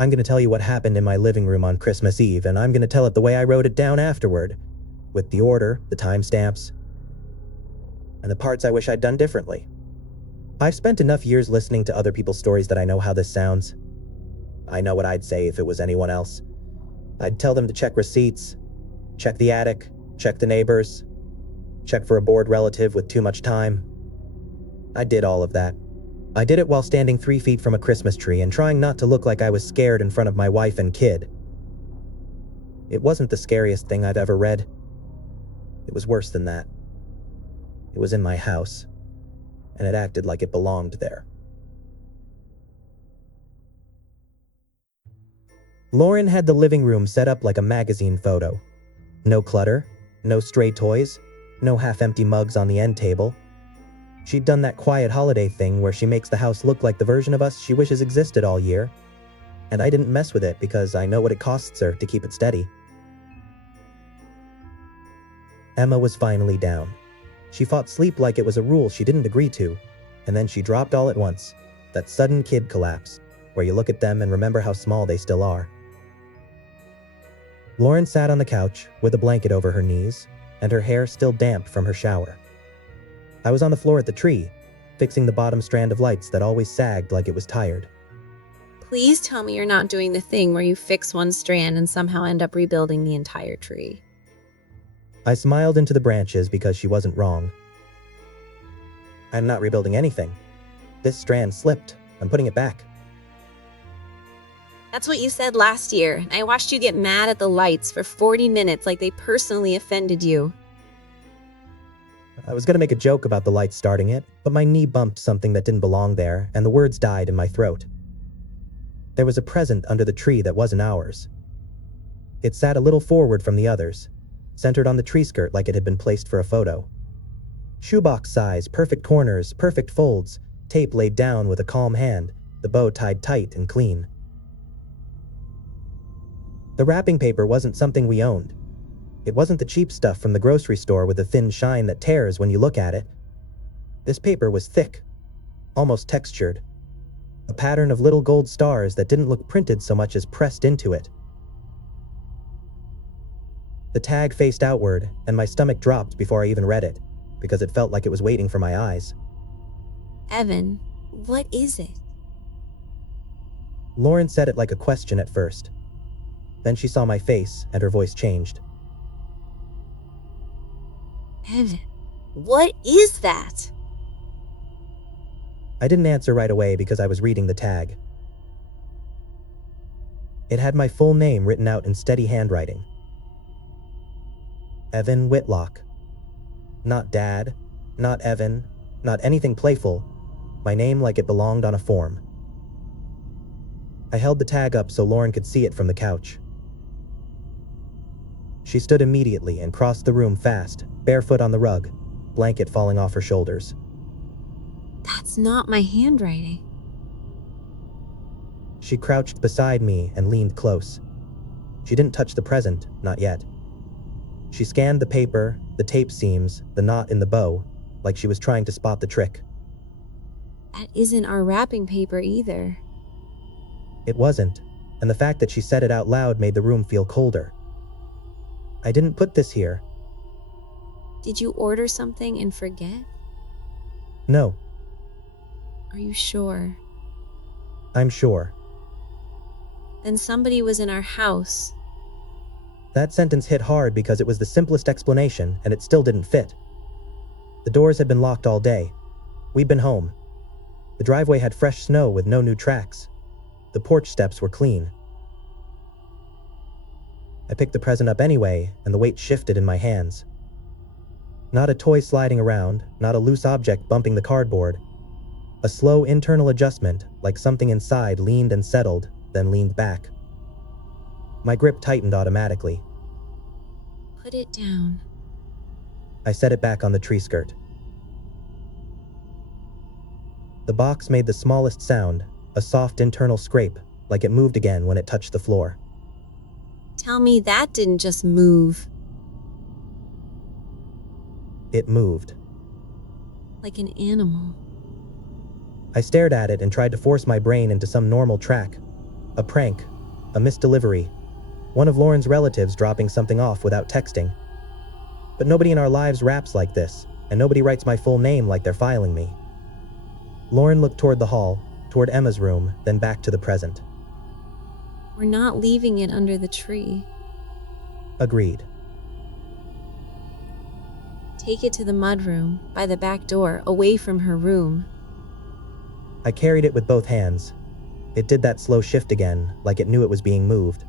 I'm going to tell you what happened in my living room on Christmas Eve, and I'm going to tell it the way I wrote it down afterward, with the order, the timestamps, and the parts I wish I'd done differently. I've spent enough years listening to other people's stories that I know how this sounds. I know what I'd say if it was anyone else. I'd tell them to check receipts, check the attic, check the neighbors, check for a bored relative with too much time. I did all of that. I did it while standing 3 feet from a Christmas tree and trying not to look like I was scared in front of my wife and kid. It wasn't the scariest thing I've ever read. It was worse than that. It was in my house, and it acted like it belonged there. Lauren had the living room set up like a magazine photo. No clutter, no stray toys, no half-empty mugs on the end table. She'd done that quiet holiday thing where she makes the house look like the version of us she wishes existed all year. And I didn't mess with it because I know what it costs her to keep it steady. Emma was finally down. She fought sleep like it was a rule she didn't agree to, and then she dropped all at once, that sudden kid collapse, where you look at them and remember how small they still are. Lauren sat on the couch with a blanket over her knees, and her hair still damp from her shower. I was on the floor at the tree, fixing the bottom strand of lights that always sagged like it was tired. Please tell me you're not doing the thing where you fix one strand and somehow end up rebuilding the entire tree. I smiled into the branches because she wasn't wrong. I'm not rebuilding anything. This strand slipped. I'm putting it back. That's what you said last year, and I watched you get mad at the lights for 40 minutes like they personally offended you. I was going to make a joke about the lights starting it, but my knee bumped something that didn't belong there, and the words died in my throat. There was a present under the tree that wasn't ours. It sat a little forward from the others, centered on the tree skirt like it had been placed for a photo. Shoebox size, perfect corners, perfect folds, tape laid down with a calm hand, the bow tied tight and clean. The wrapping paper wasn't something we owned. It wasn't the cheap stuff from the grocery store with a thin shine that tears when you look at it. This paper was thick, almost textured, a pattern of little gold stars that didn't look printed so much as pressed into it. The tag faced outward, and my stomach dropped before I even read it, because it felt like it was waiting for my eyes. Evan, what is it? Lauren said it like a question at first. Then she saw my face, and her voice changed. Evan, what is that? I didn't answer right away because I was reading the tag. It had my full name written out in steady handwriting. Evan Whitlock. Not Dad, not Evan, not anything playful. My name like it belonged on a form. I held the tag up so Lauren could see it from the couch. She stood immediately and crossed the room fast, barefoot on the rug, blanket falling off her shoulders. That's not my handwriting. She crouched beside me and leaned close. She didn't touch the present, not yet. She scanned the paper, the tape seams, the knot in the bow, like she was trying to spot the trick. That isn't our wrapping paper either. It wasn't, and the fact that she said it out loud made the room feel colder. I didn't put this here. Did you order something and forget? No. Are you sure? I'm sure. Then somebody was in our house. That sentence hit hard because it was the simplest explanation, and it still didn't fit. The doors had been locked all day. We'd been home. The driveway had fresh snow with no new tracks. The porch steps were clean. I picked the present up anyway, and the weight shifted in my hands. Not a toy sliding around, not a loose object bumping the cardboard. A slow internal adjustment, like something inside leaned and settled, then leaned back. My grip tightened automatically. Put it down. I set it back on the tree skirt. The box made the smallest sound, a soft internal scrape, like it moved again when it touched the floor. Tell me that didn't just move. It moved. Like an animal. I stared at it and tried to force my brain into some normal track. A prank. A misdelivery. One of Lauren's relatives dropping something off without texting. But nobody in our lives raps like this, and nobody writes my full name like they're filing me. Lauren looked toward the hall, toward Emma's room, then back to the present. We're not leaving it under the tree. Agreed. Take it to the mudroom, by the back door, away from her room. I carried it with both hands. It did that slow shift again, like it knew it was being moved.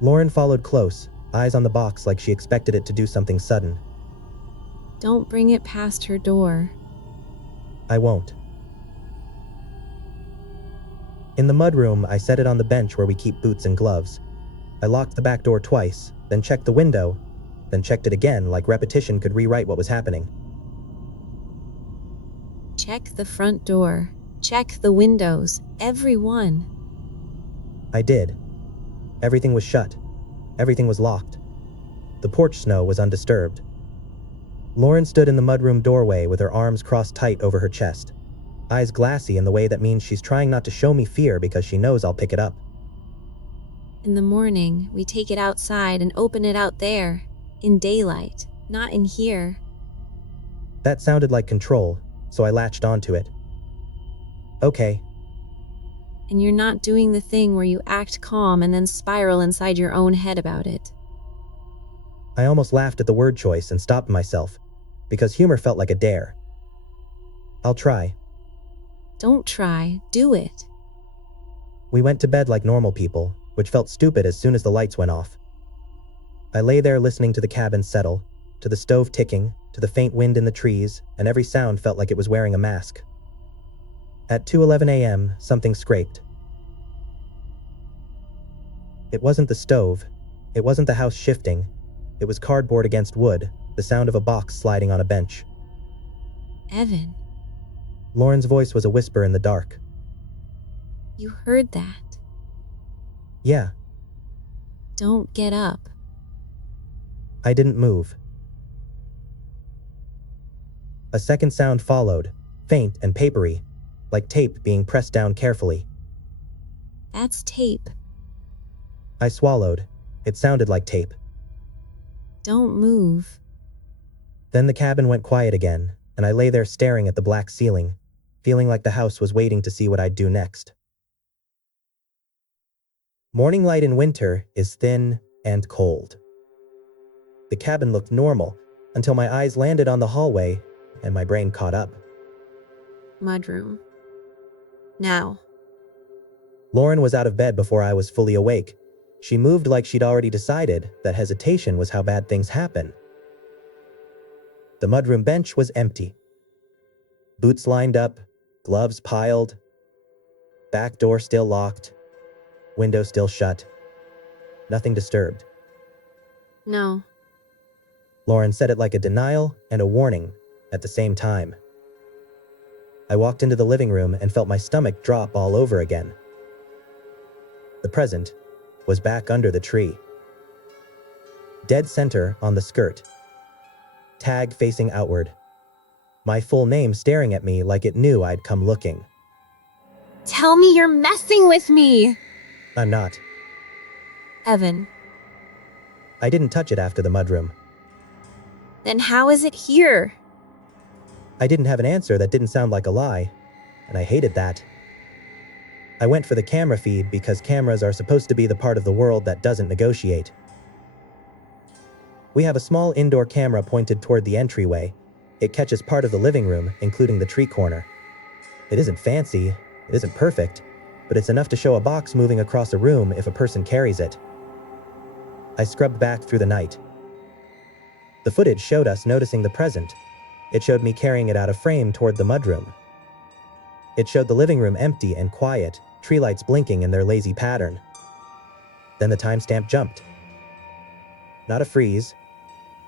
Lauren followed close, eyes on the box like she expected it to do something sudden. Don't bring it past her door. I won't. In the mudroom, I set it on the bench where we keep boots and gloves. I locked the back door twice, then checked the window, then checked it again like repetition could rewrite what was happening. Check the front door. Check the windows. Every one. I did. Everything was shut. Everything was locked. The porch snow was undisturbed. Lauren stood in the mudroom doorway with her arms crossed tight over her chest, eyes glassy in the way that means she's trying not to show me fear because she knows I'll pick it up. In the morning, we take it outside and open it out there, in daylight, not in here. That sounded like control, so I latched onto it. Okay. And you're not doing the thing where you act calm and then spiral inside your own head about it. I almost laughed at the word choice and stopped myself, because humor felt like a dare. I'll try. Don't try, do it. We went to bed like normal people, which felt stupid as soon as the lights went off. I lay there listening to the cabin settle, to the stove ticking, to the faint wind in the trees, and every sound felt like it was wearing a mask. At 2:11 a.m., something scraped. It wasn't the stove. It wasn't the house shifting. It was cardboard against wood, the sound of a box sliding on a bench. Evan, Lauren's voice was a whisper in the dark. you heard that. Yeah. Don't get up. I didn't move. A second sound followed, faint and papery, like tape being pressed down carefully. That's tape. I swallowed. It sounded like tape. Don't move. Then the cabin went quiet again, and I lay there staring at the black ceiling, feeling like the house was waiting to see what I'd do next. Morning light in winter is thin and cold. The cabin looked normal until my eyes landed on the hallway and my brain caught up. Mudroom. Now. Lauren was out of bed before I was fully awake. She moved like she'd already decided that hesitation was how bad things happen. The mudroom bench was empty. Boots lined up, gloves piled, back door still locked, window still shut. Nothing disturbed. No. Lauren said it like a denial and a warning at the same time. I walked into the living room and felt my stomach drop all over again. The present was back under the tree. Dead center on the skirt. Tag facing outward. My full name staring at me like it knew I'd come looking. Tell me you're messing with me! I'm not. Evan, I didn't touch it after the mudroom. then how is it here? I didn't have an answer that didn't sound like a lie, and I hated that. I went for the camera feed because cameras are supposed to be the part of the world that doesn't negotiate. We have a small indoor camera pointed toward the entryway. It catches part of the living room, including the tree corner. It isn't fancy, it isn't perfect, but it's enough to show a box moving across a room if a person carries it. I scrubbed back through the night. The footage showed us noticing the present. It showed me carrying it out of frame toward the mudroom. It showed the living room empty and quiet, tree lights blinking in their lazy pattern. Then the timestamp jumped. Not a freeze,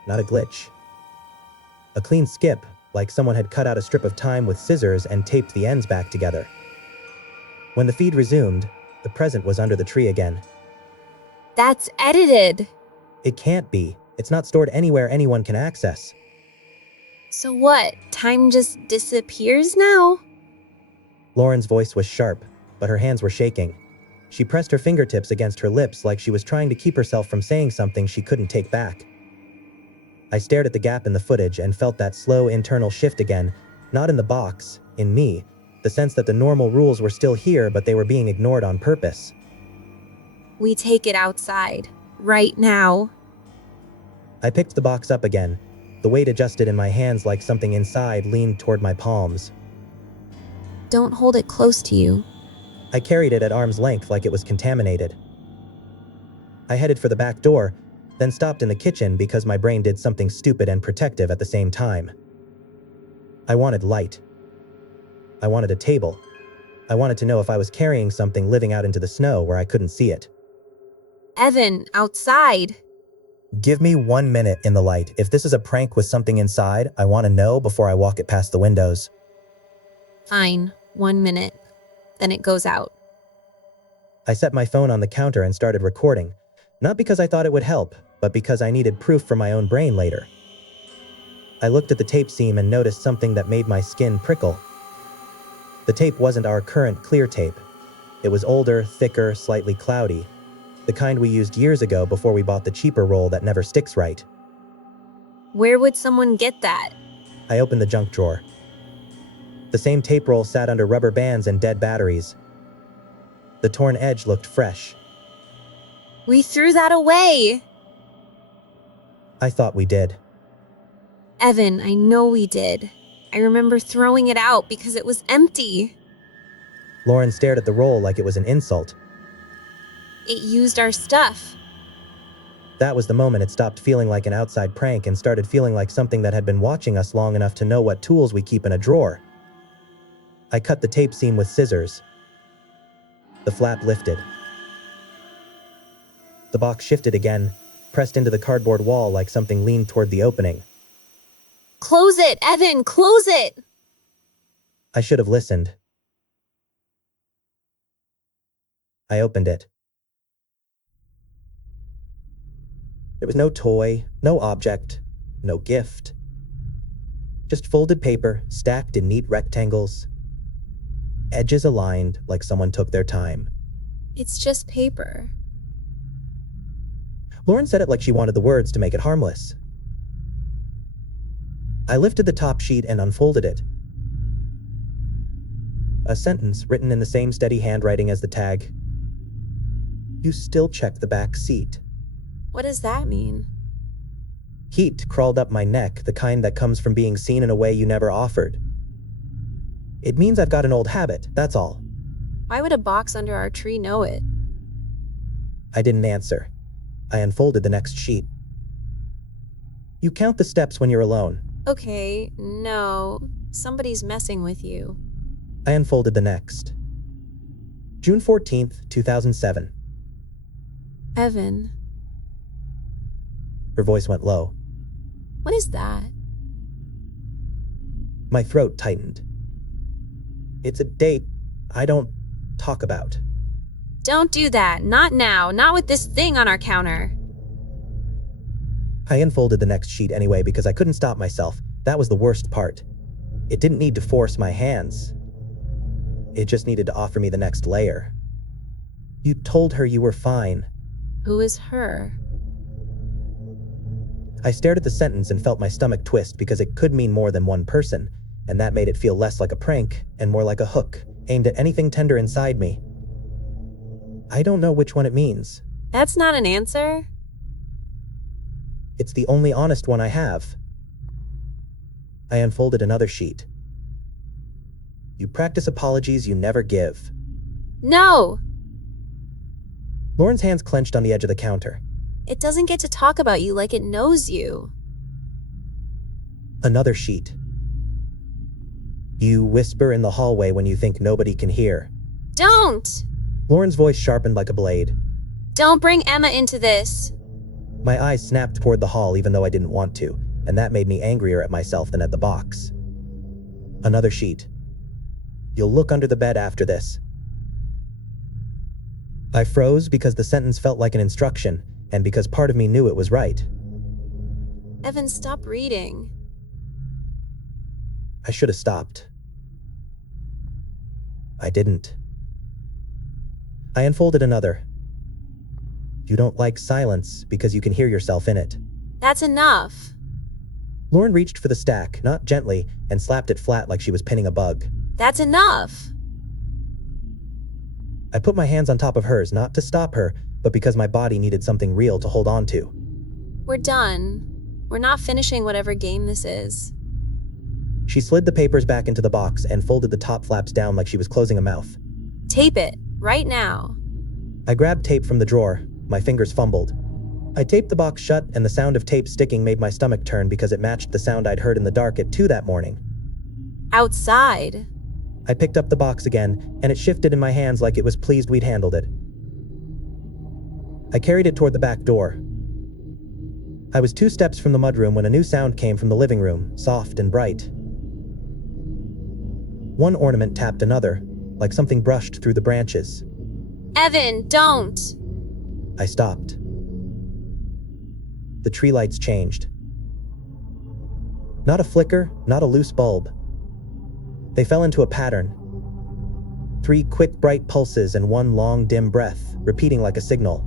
not a glitch. A clean skip, like someone had cut out a strip of time with scissors and taped the ends back together. When the feed resumed, the present was under the tree again. That's edited! It can't be. It's not stored anywhere anyone can access. So what? Time just disappears now? Lauren's voice was sharp, but her hands were shaking. She pressed her fingertips against her lips like she was trying to keep herself from saying something she couldn't take back. I stared at the gap in the footage and felt that slow internal shift again, not in the box, in me, the sense that the normal rules were still here but they were being ignored on purpose. We take it outside. Right now. I picked the box up again, the weight adjusted in my hands like something inside leaned toward my palms. Don't hold it close to you. I carried it at arm's length like it was contaminated. I headed for the back door, then stopped in the kitchen because my brain did something stupid and protective at the same time. I wanted light. I wanted a table. I wanted to know if I was carrying something living out into the snow where I couldn't see it. Evan, outside. Give me 1 minute in the light. If this is a prank with something inside, I want to know before I walk it past the windows. Fine, 1 minute. Then it goes out. I set my phone on the counter and started recording, not because I thought it would help, but because I needed proof for my own brain later. I looked at the tape seam and noticed something that made my skin prickle. The tape wasn't our current clear tape. It was older, thicker, slightly cloudy, the kind we used years ago before we bought the cheaper roll that never sticks right. Where would someone get that? I opened the junk drawer. The same tape roll sat under rubber bands and dead batteries. The torn edge looked fresh. We threw that away. I thought we did. Evan, I know we did. I remember throwing it out because it was empty. Lauren stared at the roll like it was an insult. It used our stuff. That was the moment it stopped feeling like an outside prank and started feeling like something that had been watching us long enough to know what tools we keep in a drawer. I cut the tape seam with scissors. The flap lifted. The box shifted again, pressed into the cardboard wall like something leaned toward the opening. Close it, Evan, close it! I should have listened. I opened it. There was no toy, no object, no gift. Just folded paper, stacked in neat rectangles. Edges aligned like someone took their time. It's just paper. Lauren said it like she wanted the words to make it harmless. I lifted the top sheet and unfolded it. A sentence written in the same steady handwriting as the tag. You still check the back seat. What does that mean? Heat crawled up my neck, the kind that comes from being seen in a way you never offered. It means I've got an old habit, that's all. Why would a box under our tree know it? I didn't answer. I unfolded the next sheet. You count the steps when you're alone. Okay, no. Somebody's messing with you. I unfolded the next. June 14th, 2007. Evan, Her voice went low. what is that? My throat tightened. It's a date I don't talk about. Don't do that. Not now. Not with this thing on our counter. I unfolded the next sheet anyway because I couldn't stop myself. That was the worst part. It didn't need to force my hands. It just needed to offer me the next layer. You told her you were fine. Who is her? I stared at the sentence and felt my stomach twist because it could mean more than one person, and that made it feel less like a prank and more like a hook, aimed at anything tender inside me. I don't know which one it means. That's not an answer. It's the only honest one I have. I unfolded another sheet. You practice apologies you never give. No! Lauren's hands clenched on the edge of the counter. It doesn't get to talk about you like it knows you. Another sheet. You whisper in the hallway when you think nobody can hear. Don't! Lauren's voice sharpened like a blade. Don't bring Emma into this. My eyes snapped toward the hall even though I didn't want to, and that made me angrier at myself than at the box. Another sheet. You'll look under the bed after this. I froze because the sentence felt like an instruction, and because part of me knew it was right. Evan, stop reading. I should have stopped. I didn't. I unfolded another. You don't like silence because you can hear yourself in it. That's enough. Lauren reached for the stack, not gently, and slapped it flat like she was pinning a bug. That's enough. I put my hands on top of hers, not to stop her, but because my body needed something real to hold on to. We're done. We're not finishing whatever game this is. She slid the papers back into the box and folded the top flaps down like she was closing a mouth. Tape it, right now. I grabbed tape from the drawer. My fingers fumbled. I taped the box shut, and the sound of tape sticking made my stomach turn because it matched the sound I'd heard in the dark at 2 that morning. Outside. I picked up the box again, and it shifted in my hands like it was pleased we'd handled it. I carried it toward the back door. I was 2 steps from the mudroom when a new sound came from the living room, soft and bright. One ornament tapped another, like something brushed through the branches. Evan, don't! I stopped. The tree lights changed. Not a flicker, not a loose bulb. They fell into a pattern. 3 quick, bright pulses and 1 long, dim breath, repeating like a signal.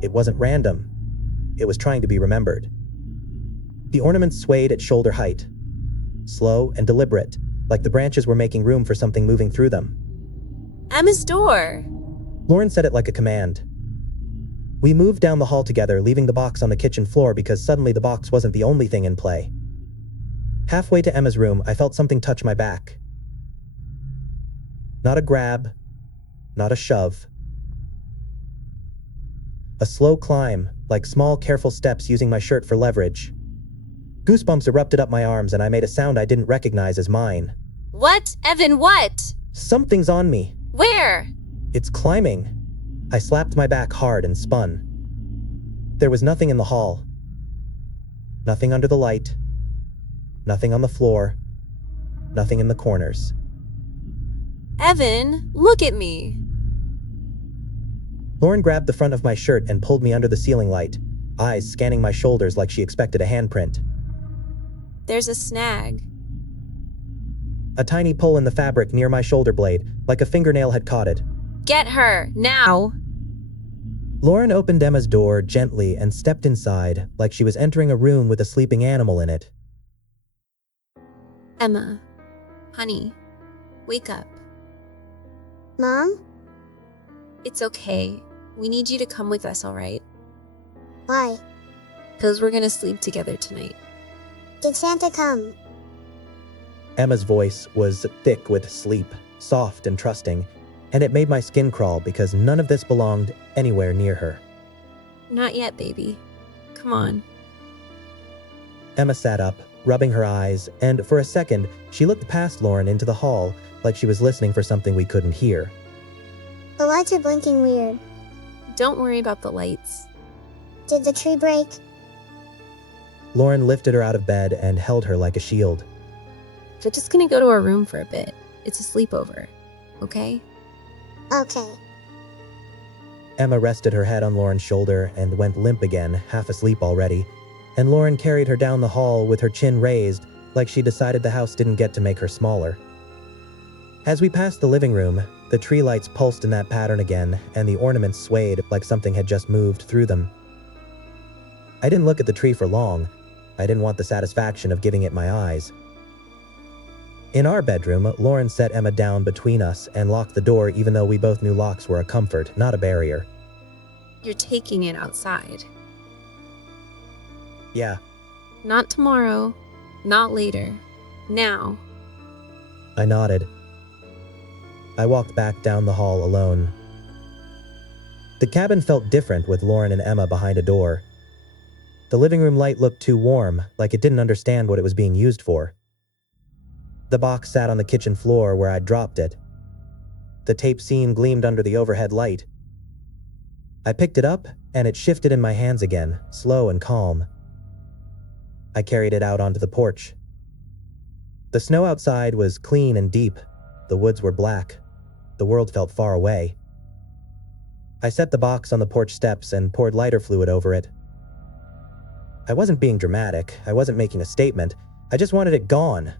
It wasn't random. It was trying to be remembered. The ornaments swayed at shoulder height, slow and deliberate, like the branches were making room for something moving through them. Emma's door. Lauren said it like a command. We moved down the hall together, leaving the box on the kitchen floor because suddenly the box wasn't the only thing in play. Halfway to Emma's room, I felt something touch my back. Not a grab, not a shove. A slow climb, like small, careful steps using my shirt for leverage. Goosebumps erupted up my arms and I made a sound I didn't recognize as mine. What? Evan, what? Something's on me. Where? It's climbing. I slapped my back hard and spun. There was nothing in the hall. Nothing under the light. Nothing on the floor. Nothing in the corners. Evan, look at me. Lauren grabbed the front of my shirt and pulled me under the ceiling light, eyes scanning my shoulders like she expected a handprint. There's a snag. A tiny pull in the fabric near my shoulder blade, like a fingernail had caught it. Get her, now. Lauren opened Emma's door gently and stepped inside, like she was entering a room with a sleeping animal in it. Emma, honey, wake up. Mom? It's okay. We need you to come with us, all right? Why? Because we're going to sleep together tonight. Did Santa come? Emma's voice was thick with sleep, soft and trusting, and it made my skin crawl because none of this belonged anywhere near her. Not yet, baby. Come on. Emma sat up, rubbing her eyes, and for a second, she looked past Lauren into the hall like she was listening for something we couldn't hear. The lights are blinking weird. Don't worry about the lights. Did the tree break? Lauren lifted her out of bed and held her like a shield. We're just going to go to our room for a bit. It's a sleepover, okay? Okay. Emma rested her head on Lauren's shoulder and went limp again, half asleep already, and Lauren carried her down the hall with her chin raised, like she decided the house didn't get to make her smaller. As we passed the living room, the tree lights pulsed in that pattern again, and the ornaments swayed like something had just moved through them. I didn't look at the tree for long. I didn't want the satisfaction of giving it my eyes. In our bedroom, Lauren set Emma down between us and locked the door even though we both knew locks were a comfort, not a barrier. You're taking it outside. Yeah. Not tomorrow. Not later. Now. I nodded. I walked back down the hall alone. The cabin felt different with Lauren and Emma behind a door. The living room light looked too warm, like it didn't understand what it was being used for. The box sat on the kitchen floor where I'd dropped it. The tape scene gleamed under the overhead light. I picked it up, and it shifted in my hands again, slow and calm. I carried it out onto the porch. The snow outside was clean and deep. The woods were black. The world felt far away. I set the box on the porch steps and poured lighter fluid over it. I wasn't being dramatic. I wasn't making a statement. I just wanted it gone.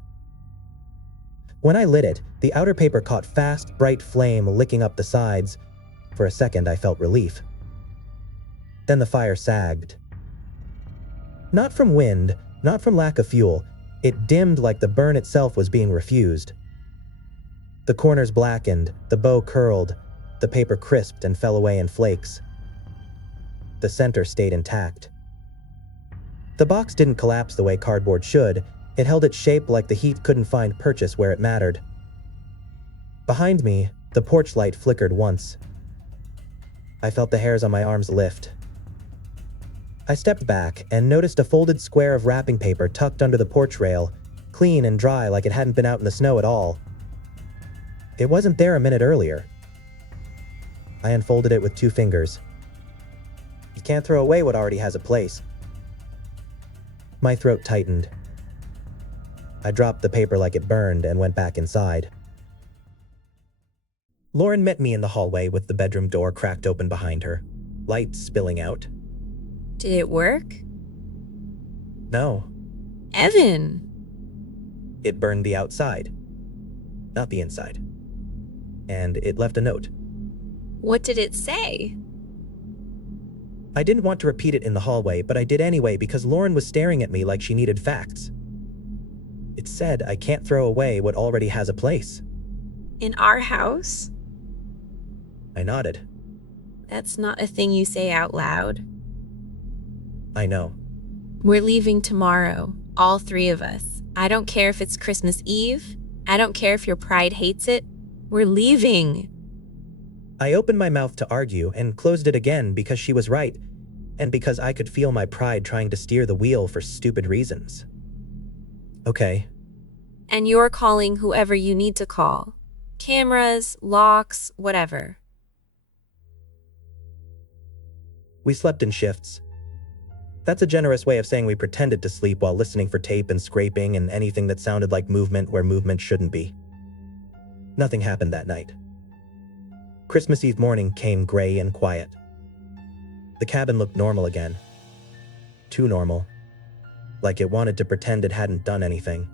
When I lit it, the outer paper caught fast, bright flame licking up the sides, For a second, I felt relief. Then the fire sagged. Not from wind, not from lack of fuel. It dimmed like the burn itself was being refused. The corners blackened, the bow curled, the paper crisped and fell away in flakes. The center stayed intact. The box didn't collapse the way cardboard should. It held its shape like the heat couldn't find purchase where it mattered. Behind me, the porch light flickered once. I felt the hairs on my arms lift. I stepped back and noticed a folded square of wrapping paper tucked under the porch rail, clean and dry like it hadn't been out in the snow at all. It wasn't there a minute earlier. I unfolded it with 2 fingers. You can't throw away what already has a place. My throat tightened. I dropped the paper like it burned and went back inside. Lauren met me in the hallway with the bedroom door cracked open behind her, light spilling out. Did it work? No, Evan! it burned the outside, not the inside. And it left a note. What did it say? I didn't want to repeat it in the hallway, but I did anyway because Lauren was staring at me like she needed facts. It said I can't throw away what already has a place. In our house? I nodded. That's not a thing you say out loud. I know. We're leaving tomorrow, all 3 of us. I don't care if it's Christmas Eve. I don't care if your pride hates it. We're leaving. I opened my mouth to argue and closed it again because she was right, and because I could feel my pride trying to steer the wheel for stupid reasons. Okay, And you're calling whoever you need to call. Cameras, locks, whatever. we slept in shifts. That's a generous way of saying we pretended to sleep while listening for tape and scraping and anything that sounded like movement where movement shouldn't be. Nothing happened that night. Christmas Eve morning came gray and quiet. The cabin looked normal again. Too normal. Like it wanted to pretend it hadn't done anything.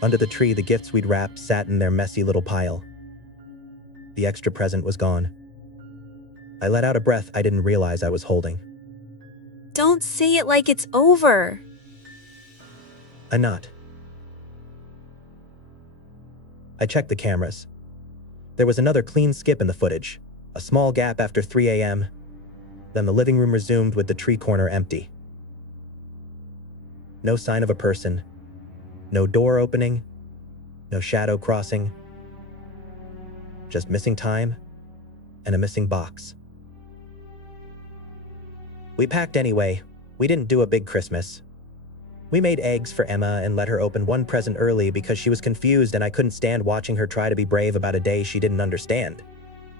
Under the tree, the gifts we'd wrapped sat in their messy little pile. The extra present was gone. I let out a breath I didn't realize I was holding. Don't say it like it's over. I'm not. I checked the cameras. There was another clean skip in the footage, a small gap after 3 a.m. Then the living room resumed with the tree corner empty. No sign of a person. No door opening. No shadow crossing. Just missing time and a missing box. We packed anyway. We didn't do a big Christmas. We made eggs for Emma and let her open one present early because she was confused and I couldn't stand watching her try to be brave about a day she didn't understand.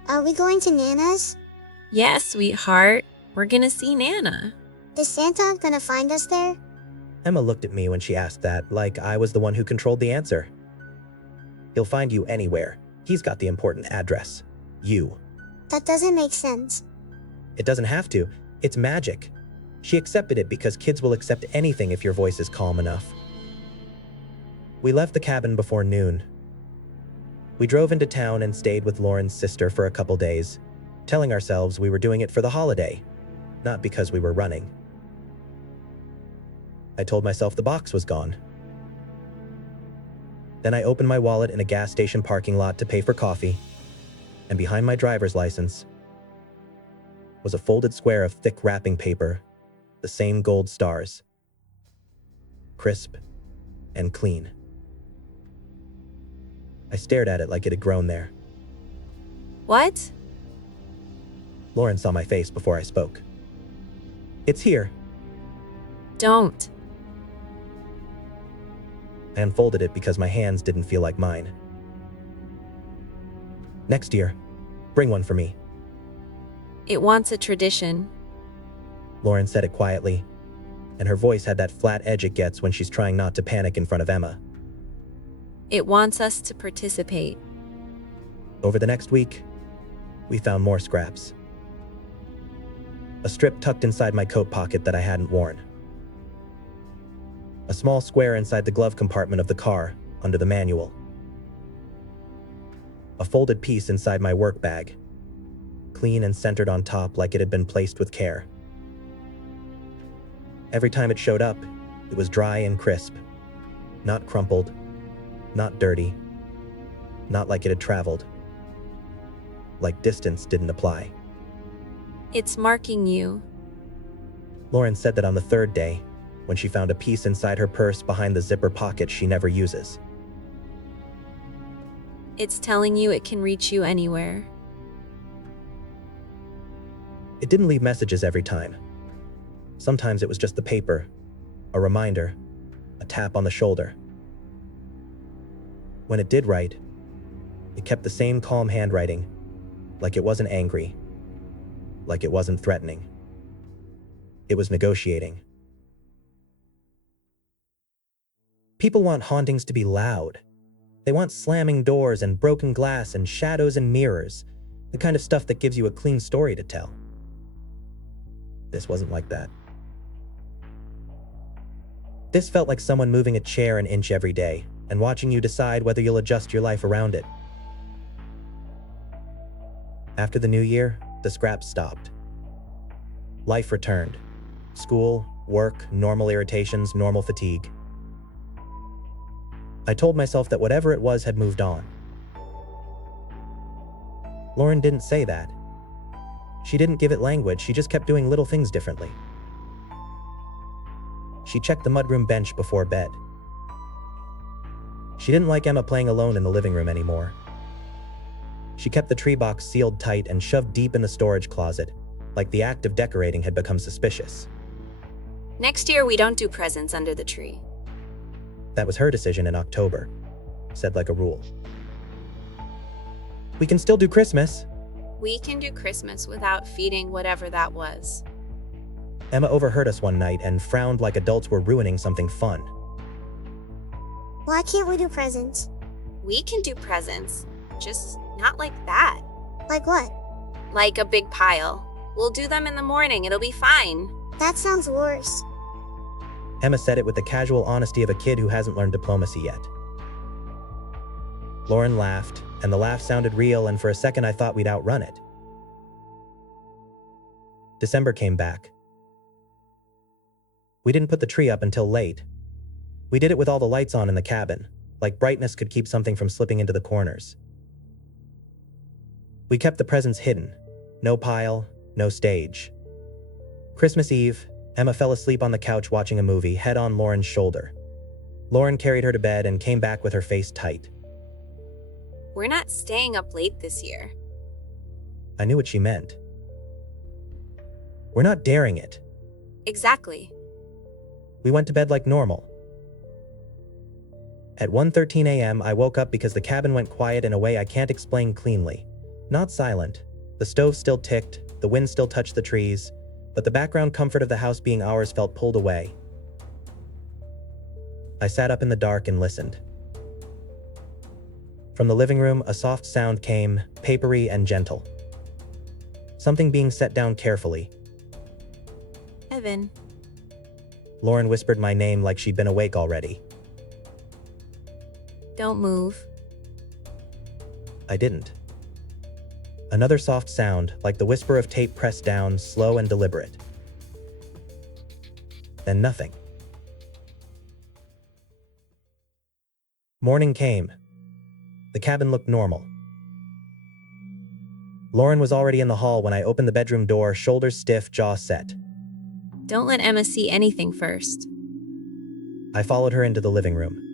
Are we going to Nana's? Yes, sweetheart. We're gonna see Nana. Is Santa gonna find us there? Emma looked at me when she asked that, like I was the one who controlled the answer. He'll find you anywhere. He's got the important address. You. That doesn't make sense. It doesn't have to. It's magic. She accepted it because kids will accept anything if your voice is calm enough. We left the cabin before noon. We drove into town and stayed with Lauren's sister for a couple days, telling ourselves we were doing it for the holiday, not because we were running. I told myself the box was gone. Then I opened my wallet in a gas station parking lot to pay for coffee, and behind my driver's license was a folded square of thick wrapping paper, the same gold stars. Crisp and clean. I stared at it like it had grown there. What? Lauren saw my face before I spoke. It's here. Don't. I unfolded it because my hands didn't feel like mine. Next year, bring one for me. It wants a tradition. Lauren said it quietly, and her voice had that flat edge it gets when she's trying not to panic in front of Emma. It wants us to participate. Over the next week, we found more scraps. A strip tucked inside my coat pocket that I hadn't worn. A small square inside the glove compartment of the car, under the manual. A folded piece inside my work bag. clean and centered on top like it had been placed with care. Every time it showed up, it was dry and crisp. Not crumpled, not dirty, not like it had traveled. Like distance didn't apply. It's marking you. Lauren said that on the third day, when she found a piece inside her purse behind the zipper pocket she never uses. It's telling you it can reach you anywhere. It didn't leave messages every time. Sometimes it was just the paper, a reminder, a tap on the shoulder. When it did write, it kept the same calm handwriting, like it wasn't angry, like it wasn't threatening. It was negotiating. People want hauntings to be loud. They want slamming doors and broken glass and shadows and mirrors, the kind of stuff that gives you a clean story to tell. This wasn't like that. This felt like someone moving a chair an inch every day and watching you decide whether you'll adjust your life around it. After the new year, the scraps stopped. Life returned. School, work, normal irritations, normal fatigue. I told myself that whatever it was had moved on. Lauren didn't say that. She didn't give it language, she just kept doing little things differently. She checked the mudroom bench before bed. She didn't like Emma playing alone in the living room anymore. She kept the tree box sealed tight and shoved deep in the storage closet, like the act of decorating had become suspicious. Next year, we don't do presents under the tree. That was her decision in October, said like a rule. We can still do Christmas. We can do Christmas without feeding whatever that was. Emma overheard us one night and frowned like adults were ruining something fun. Why can't we do presents? We can do presents, just not like that. Like what? Like a big pile. We'll do them in the morning, it'll be fine. That sounds worse. Emma said it with the casual honesty of a kid who hasn't learned diplomacy yet. Lauren laughed, and the laugh sounded real, and for a second I thought we'd outrun it. December came back. We didn't put the tree up until late. We did it with all the lights on in the cabin, like brightness could keep something from slipping into the corners. We kept the presents hidden. No pile, no stage. Christmas Eve, Emma fell asleep on the couch watching a movie, head on Lauren's shoulder. Lauren carried her to bed and came back with her face tight. We're not staying up late this year. I knew what she meant. We're not daring it. Exactly. We went to bed like normal. At 1:13 a.m., I woke up because the cabin went quiet in a way I can't explain cleanly. Not silent. The stove still ticked, the wind still touched the trees, but the background comfort of the house being ours felt pulled away. I sat up in the dark and listened. From the living room, a soft sound came, papery and gentle. Something being set down carefully. Evan. Lauren whispered my name like she'd been awake already. Don't move. I didn't. Another soft sound, like the whisper of tape pressed down, slow and deliberate. Then nothing. Morning came. The cabin looked normal. Lauren was already in the hall when I opened the bedroom door, shoulders stiff, jaw set. Don't let Emma see anything first. I followed her into the living room.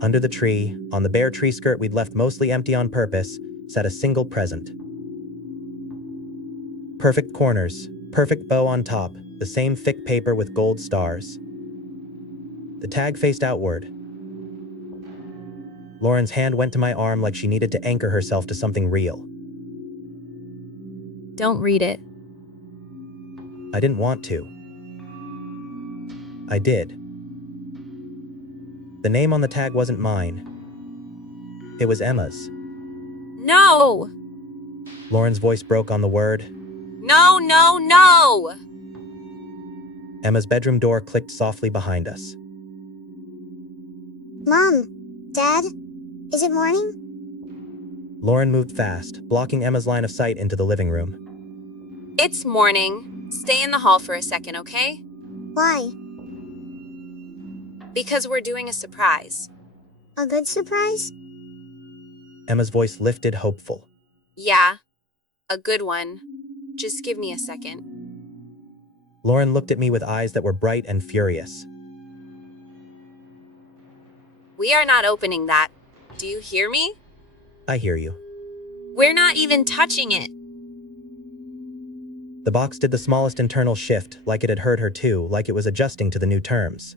Under the tree, on the bare tree skirt we'd left mostly empty on purpose, sat a single present. Perfect corners, perfect bow on top, the same thick paper with gold stars. The tag faced outward. Lauren's hand went to my arm like she needed to anchor herself to something real. Don't read it. I didn't want to. I did. The name on the tag wasn't mine. It was Emma's. No! Lauren's voice broke on the word. No, no, no! Emma's bedroom door clicked softly behind us. Mom, Dad, is it morning? Lauren moved fast, blocking Emma's line of sight into the living room. It's morning. Stay in the hall for a second, okay? Why? Because we're doing a surprise. A good surprise? Emma's voice lifted, hopeful. Yeah, a good one. Just give me a second. Lauren looked at me with eyes that were bright and furious. We are not opening that. Do you hear me? I hear you. We're not even touching it. The box did the smallest internal shift, like it had heard her too, like it was adjusting to the new terms.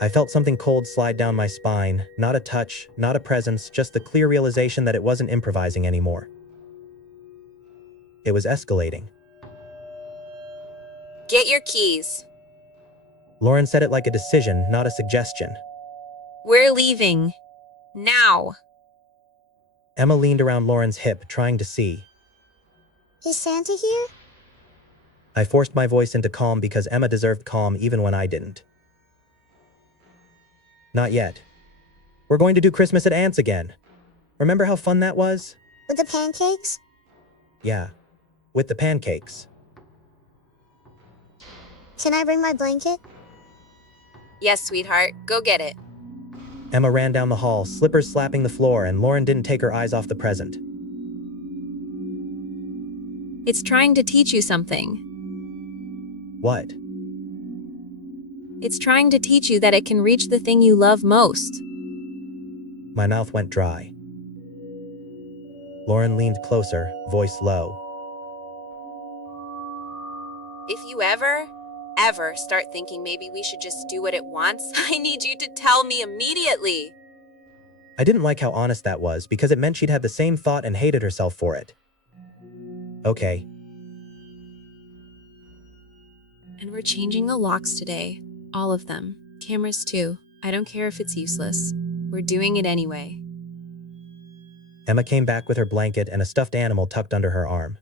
I felt something cold slide down my spine, not a touch, not a presence, just the clear realization that it wasn't improvising anymore. It was escalating. Get your keys. Lauren said it like a decision, not a suggestion. We're leaving. Now. Emma leaned around Lauren's hip, trying to see. Is Santa here? I forced my voice into calm because Emma deserved calm even when I didn't. Not yet. We're going to do Christmas at Aunt's again. Remember how fun that was? With the pancakes? Yeah. With the pancakes. Can I bring my blanket? Yes, sweetheart. Go get it. Emma ran down the hall, slippers slapping the floor, and Lauren didn't take her eyes off the present. It's trying to teach you something. What? It's trying to teach you that it can reach the thing you love most. My mouth went dry. Lauren leaned closer, voice low. If you ever start thinking maybe we should just do what it wants, I need you to tell me immediately. I didn't like how honest that was because it meant she'd had the same thought and hated herself for it. Okay. And we're changing the locks today. All of them. Cameras too. I don't care if it's useless. We're doing it anyway. Emma came back with her blanket and a stuffed animal tucked under her arm.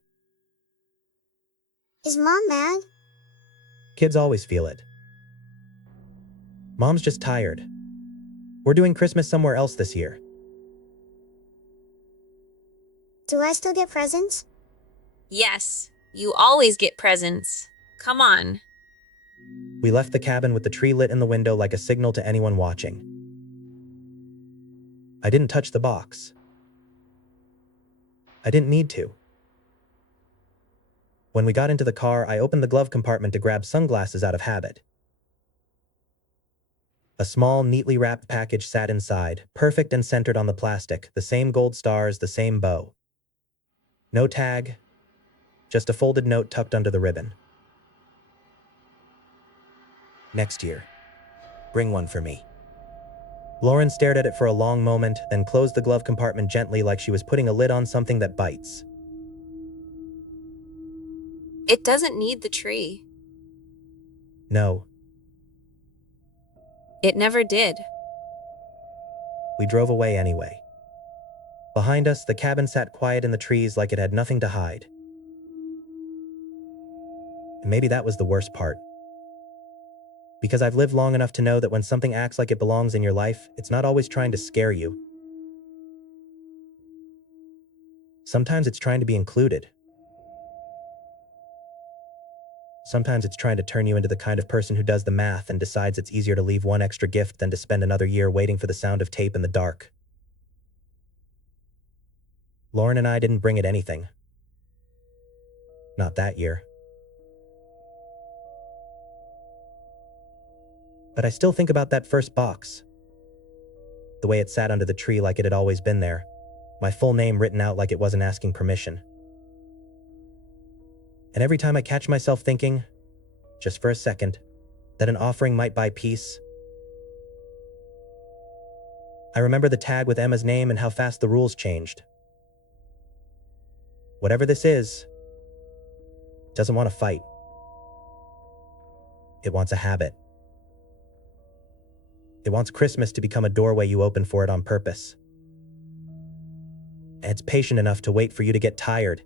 Is Mom mad? Kids always feel it. Mom's just tired. We're doing Christmas somewhere else this year. Do I still get presents? Yes, you always get presents. Come on. We left the cabin with the tree lit in the window like a signal to anyone watching. I didn't touch the box. I didn't need to. When we got into the car, I opened the glove compartment to grab sunglasses out of habit. A small, neatly wrapped package sat inside, perfect and centered on the plastic, the same gold stars, the same bow. No tag, just a folded note tucked under the ribbon. Next year, bring one for me. Lauren stared at it for a long moment, then closed the glove compartment gently like she was putting a lid on something that bites. It doesn't need the tree. No. It never did. We drove away anyway. Behind us, the cabin sat quiet in the trees like it had nothing to hide. And maybe that was the worst part. Because I've lived long enough to know that when something acts like it belongs in your life, it's not always trying to scare you. Sometimes it's trying to be included. Sometimes it's trying to turn you into the kind of person who does the math and decides it's easier to leave one extra gift than to spend another year waiting for the sound of tape in the dark. Lauren and I didn't bring it anything. Not that year. But I still think about that first box. The way it sat under the tree like it had always been there. My full name written out like it wasn't asking permission. And every time I catch myself thinking, just for a second, that an offering might buy peace, I remember the tag with Emma's name and how fast the rules changed. Whatever this is, it doesn't want to fight. It wants a habit. It wants Christmas to become a doorway you open for it on purpose. And it's patient enough to wait for you to get tired,